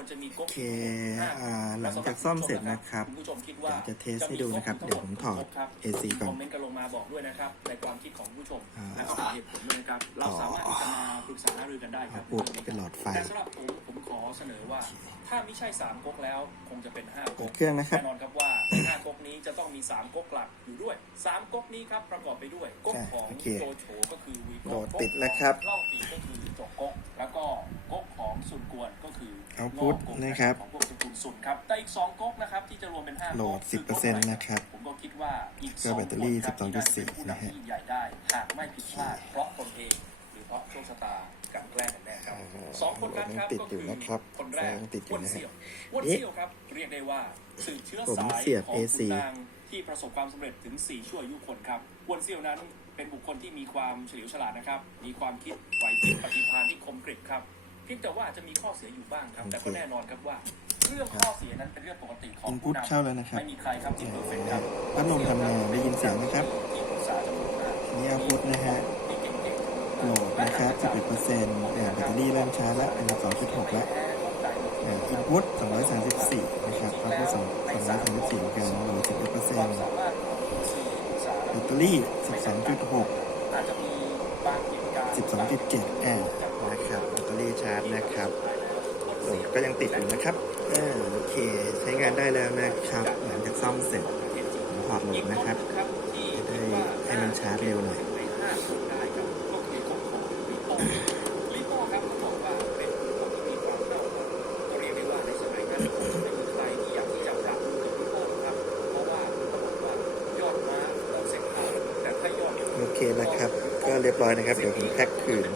ควรจะมีก๊โอกเคอ่าหลังจากซ่อมเสร็จนะครับณผู้ชมคิดว่าเดี๋ยวจะเทสให้ดูนะครับ เดี๋ยวผมถอด AC ก่อนคอมเมนต์กันลงมาบอกด้วยนะครับในความคิดของผู้ชมอ่าและก็เหตุผลด้วยนะครับเราสามารถที่จะมาปรึกษาหารือกันได้ครับพูดเป็นหลอดไฟแต่สำหรับผมผมขอเสนอว่า ถ้าไม่ใช่สามก๊กแล้วคงจะเป็นห้าเปิก๊ดกเครื่องนะครับแน่นอนครับว่าห้าก๊กนี้จะต้องมีสามก๊กหลักอยู่ด้วยสามก๊กนี้ครับประกอบไปด้วยก๊กของโอเคโจโฉก็คือวีโหลดติดแล้วครับเล่าปีก็คือจกก๊กแล้วก็ก๊กของ ซุนกวนก็คือเอาพุทธงก๊กนะครับของพวกสกุลซุนครับแต่อีกสองก๊กนะครับที่จะรวมเป็นห้าโหลก๊ดกคือ10%ก๊กไหนะครับผมก็คิดว่าอีกก็แบตเตอรี่สงคนคบ12.4ที่าจเป็นผู้นำที่ยิ่งใหญ่ได้หากไม่ผิดพลาดเพราะตนเองหรือเพราะโชคชะตากลันแกล้งกันแน่ครับอ่าสองคนนั้นครับยังติดก็อยู่คือนะครับคนแรกยังติดอยู่วนนะฮะเสี่ยววนเสี่ยวครับเรียกได้ว่าสืบเชื้อผมสายเสียบของ AC ขุนนางที่ประสบความสำเร็จถึง 4 ชั่วอายุคนครับวนเสี่ยวนั้นเป็นบุคคลที่มีความเฉลียวฉลาดนะครับ มีความคิดไหวพริบปฏิภาณที่คมกริบครับเพียงแต่ว่าจะมีข้อเสียอยู่บ้างครับ แต่ก็แน่นอนครับว่าเรื่องข้อเสียนั้นเป็นเรื่องปกติของอินพุผู้ตนำเข้าแล้วนะครับไม่มีใครครับที่เพอร์เฟกต์ครับพัดลมทำงานได้ยินเสียงไหมครับที่ปรึกษาจำนวนมากอันนี้เอาพุทนะฮะที่เก่งๆโหลดนะครับ11%อ่าแบตเตอรี่เริ่มชาร์จแล้วเป็น2.6แล้วอ่าอินพุต234 นะครับเอาพุท234เหมือนกันโหลด11%แบตเตอรี่ 12.6อาจจะมีบางเหตุการณ์ 12.7อ่านะครับแบตเตอรี่ชาร์จนะครับโหลดก็ยังติดอยู่นะครับอ่าโอเค ใช้งานได้แล้วนะครับ หลังจากซ่อมเสร็จผมถอดโหลดนะครับ จะได้ให้มันชาร์จเร็วหน่อย เราเส้นทางแต่ถ้ายอดโอเคนะครับ ก็เรียบร้อยนะครับ เดี๋ยวผมแพ็คคืน